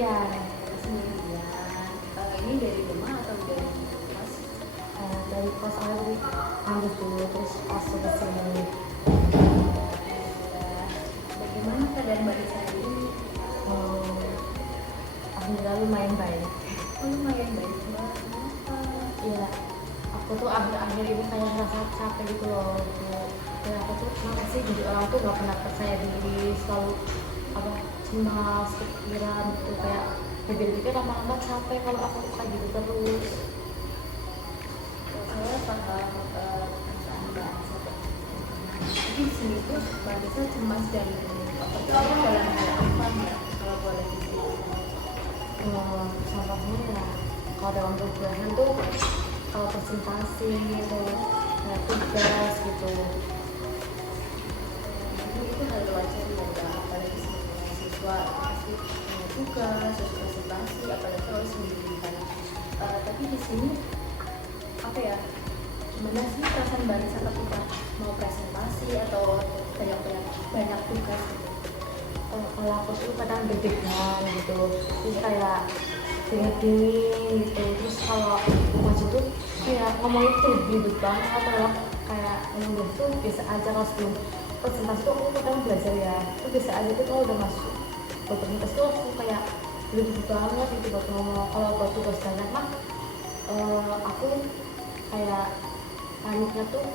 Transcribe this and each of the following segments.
sendirian. Sendirian. Ini dari rumah atau dari kos? Dari kos awal lanjut dulu terus pas ke sini. Bagaimana keadaan Mbak Nisa ini? Alhamdulillah lumayan baik. Lumayan baik Mbak. Iya, aku tuh akhir-akhir ini kayak ngerasa capek gitu loh. Kayak aku tuh kenapa sih jadi orang tuh gak pernah percaya diri, selalu cemas, kepikiran gitu, kayak pikir-pikir lama-lama capek kalau aku kayak gitu terus. Saya paham perasaan Mbak Nisa. Jadi di sini tuh Mbak Nisa cemas dan dalam hal apa Mbak? Kalau boleh Contohnya ya kalau dalam perkuliahan tuh kalau presentasi gitu, kayak tugas gitu. Itu hal wajar ya, apalagi sebagai mahasiswa pasti punya tugas, terus presentasi, apalagi kalau sendirian. Tapi di sini apa ya? Gimana sih perasaan Mbak Nisa ketika mau presentasi atau banyak tugas? Kalau aku tuh kadang deg-degan gitu, terus kayak dingin gitu. Terus kalau maju tuh kayak ngomongnya tuh ribet banget, atau kayak ngomong tuh biasa aja. Kalau sebelum presentasi tuh aku kadang belajar ya, itu biasa aja tuh. Kalau udah masuk buat presentasi tuh aku kayak ribet banget gitu buat ngomong. Kalau buat tugas banyak mah aku kayak paniknya tuh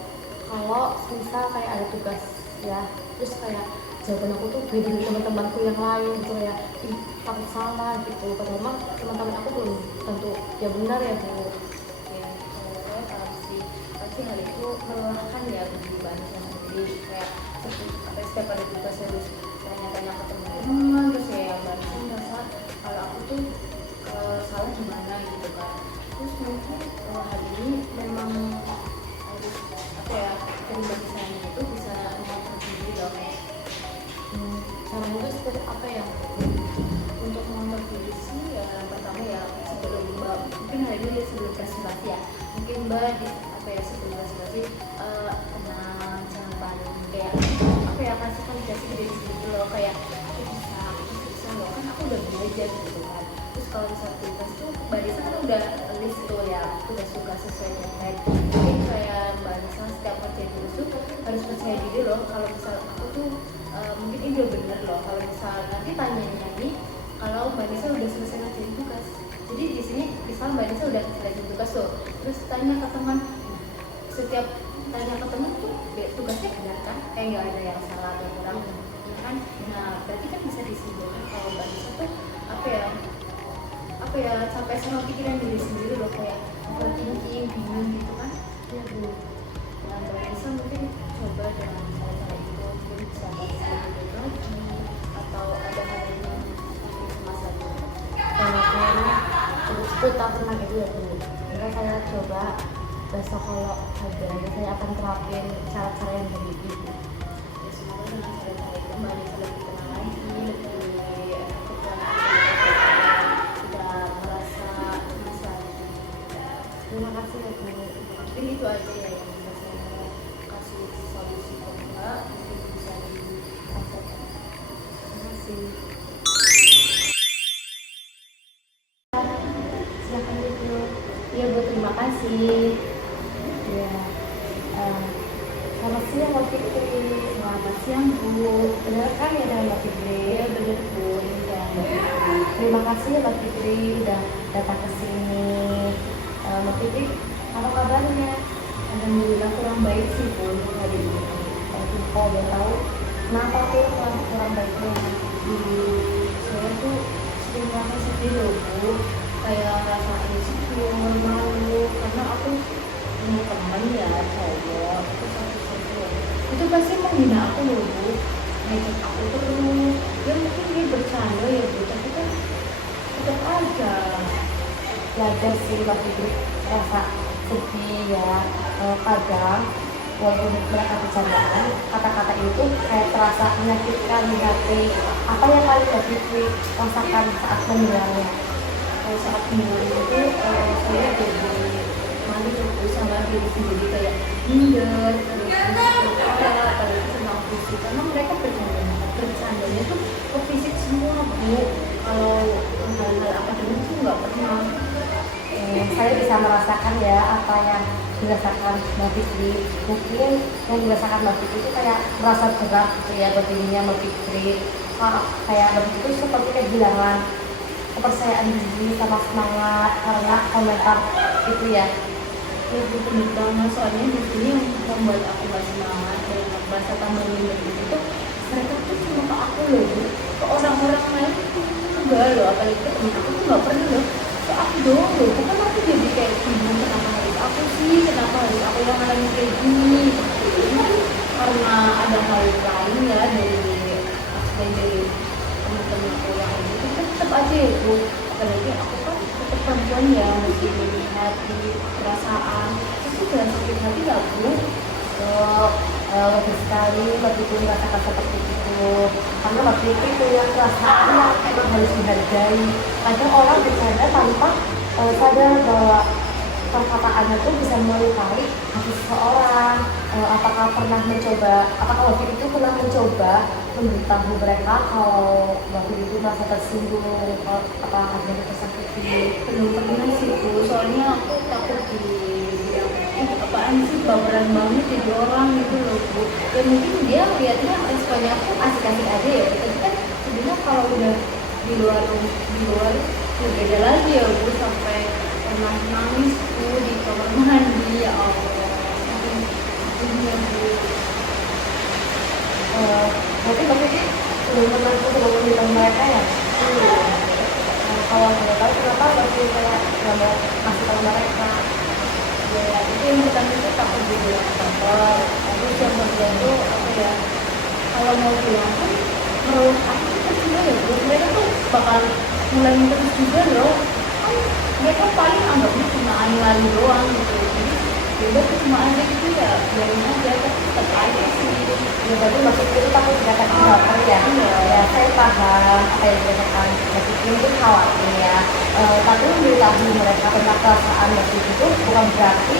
kalau misal kayak ada tugas ya, terus kayak jawaban aku tuh beda dari teman-temanku yang lain gitu, kayak takut salah gitu. Padahal mah teman-teman aku belum tentu ya benar ya Bu. Ya, kalau saya pasti hal itu melelahkan ya bagi Mbak Nisa sendiri. Kayak setiap ada tugas harus tanya-tanya ke teman-teman, terus ya Mbak Nisa merasa kalau aku tuh salah gimana gitu kan. Terus mungkin hal ini memang harus dari Mbak Nisa itu bisa mengontrol diri dong. Caranya itu seperti apa ya? Untuk mengontrol diri sih ya pertama ya sebelum Mbak, mungkin hari ini sebelum presentasi ya, mungkin Mbak sebelum presentasi tenang, jangan panik, kayak kasih validasi ke diri sendiri loh, kayak bisa loh, kan aku udah belajar gitu kan. Terus kalau misalnya tugas tuh Mbak Nisa kan udah list tuh ya tugas-tugas sesuai deadline. Mungkin kayak Mbak Nisa setiap kerjain tugas tuh harus percaya diri loh, kalau misal aku tuh mungkin ini udah bener loh. Kalau misal nanti tanyain lagi kalau Mbak Nisa udah selesai ngerjain tugas. Jadi di sini misal Mbak Nisa udah ngerjain tugas tuh, terus tanya ke teman, setiap tanya ke teman tuh tugasnya benar kan? Nggak ada yang salah atau kurang, ya kan? Nah berarti kan bisa disimpulkan kalau Mbak Nisa tuh sampai sama pikiran diri sendiri loh, kayak overthinking, bingung gitu kan? Ya Bu. Nah Mbak Nisa mungkin coba dengan cara-cara itu, mungkin bisa baca buku lagi atau ada hal lain yang masa itu. Banyaknya terus itu tak pernah gitu ya Bu. Maka saya coba besok kalau ada, saya akan terapin cara-cara yang begitu. Ya semoga dengan cara-cara itu Mbak Nisa lebih tenang lagi, lebih tidak merasa cemas lagi. Terima kasih ya Bu. Mungkin itu aja ya yang bisa saya kasih solusi ke Mbak, mungkin bisa dipraktekkan. Terima kasih. Silakan Bu. Iya Bu, terima kasih. Ya. Selamat siang Mbak Fitri. Selamat siang Bu. Benar kan ya dengan Mbak Fitri? Iya benar Bu, ini dan Mbak Fitri. Terima kasih ya Mbak Fitri udah datang ke sini. Mbak Fitri, apa kabarnya? Alhamdulillah kurang baik sih Bu untuk hari ini. Kalau boleh tahu, kenapa tuh kurang baiknya? Saya tuh sering merasa sedih loh Bu, kayak rasa insecure, malu, karena aku punya teman ya cowok, itu satu cowok, itu pasti menghina aku loh Bu, ngajak aku terus, ya mungkin dia bercanda ya Bu, tapi kan tetap aja. Wajar sih Mbak Fitri rasa sedih ya. Kadang walaupun mereka bercandaan, kata-kata itu kayak terasa menyakitkan di hati. Apa yang kali Mbak Fitri rasakan saat mendengarnya? Saat mendengar itu saya jadi malu tuh sama diri sendiri, kayak minder, terus apalagi sama fisik, karena mereka bercandanya tuh ke fisik semua Bu. Kalau saya bisa merasakan ya apa yang dirasakan Mbak Fitri. Mungkin yang dirasakan Mbak Fitri itu kayak merasa berat gitu ya buat dirinya Mbak Fitri. Kayak Mbak Fitri itu seperti kehilangan kepercayaan diri sama semangat karena komentar itu ya. Ya betul banget, soalnya di sini yang membuat aku gak semangat dan merasa tambah minder itu mereka tuh cuma ke aku loh Bu. Ke orang-orang lain tuh enggak loh, apalagi ke temen aku tuh gak pernah loh ke aku doang loh. Bukan aku jadi kayak bingung kenapa harus aku sih, kenapa harus aku yang ngalamin kayak gini. Ini kan karena ada hal lain ya dari selain dari temen-temen aku yang lain itu kan tetap aja ya Bu, apalagi aku kan tetap perempuan ya, mesti melihat di perasaan itu jangan sakit hati gak Bu. Lebih sekali waktu itu merasakan seperti itu karena waktu itu punya perasaan yang emang harus dihargai. Kadang orang bercanda tanpa sadar bahwa perkataannya tuh bisa melukai hati seseorang. Apakah waktu itu pernah mencoba memberitahu mereka kalau waktu itu merasa tersinggung, apa hatinya tersakiti? Belum pernah sih Bu, soalnya aku takut dibilang apaan sih baperan banget jadi orang gitu loh Bu. Ya mungkin dia lihatnya responnya aku asik-asik aja ya, tapi kan sebenarnya kalau udah di luar ya beda lagi ya Bu, sampai pernah nangis Bu di kamar mandi, ya Allah mungkin ini ya Bu. Berarti Mbak Vicky belum pernah coba memberitahu mereka ya? Kalau boleh tahu kenapa Mbak Vicky kayak nggak mau kasih tahu mereka? Ya itu yang pertama itu takut dibilang baper, terus yang kedua itu apa ya, kalau mau bilang kan menurut aku tuh percuma ya Bu, mereka tuh bakal mulai terus juga loh kan, mereka paling anggapnya cuma lari doang gitu, jadi beda percumaan gitu ya, biarin aja, tapi tetap aja sih. Ya berarti Mbak Vicky itu takut dikatakan baper ya? Ya saya paham apa yang dikatakan Mbak Vicky itu khawatir ya. Tapi memberitahu mereka tentang perasaan Mbak Vicky itu bukan berarti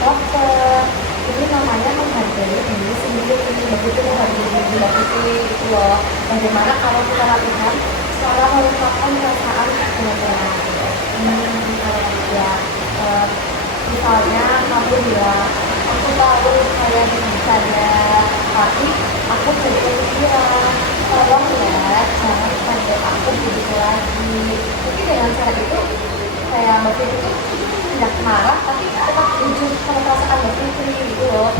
baper. Ini namanya menghargai diri sendiri. Mbak Vicky menghargai diri Mbak Vicky gitu loh. Bagaimana kalau kita latihan cara mengungkapkan perasaan dengan tenang. Ya, misalnya kamu bilang aku tahu saya bercanda, tapi aku jadi kepikiran. Tolong ya, jangan sampai aku begitu lagi. Jadi dengan cara itu, kayak Mbak Fitri itu tidak marah, tapi tetap jujur sama perasaan Mbak Fitri gitu loh.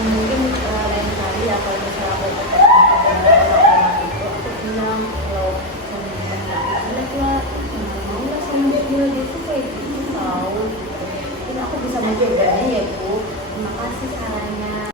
Mungkin lain kali ya kalau misalnya aku ketemu orang-orang itu, aku bilang kalau teman-teman jelek lah, mau lah sama dia tuh kayak gitu tahu. Mungkin aku bisa mencobanya ya Bu. Terima kasih sarannya.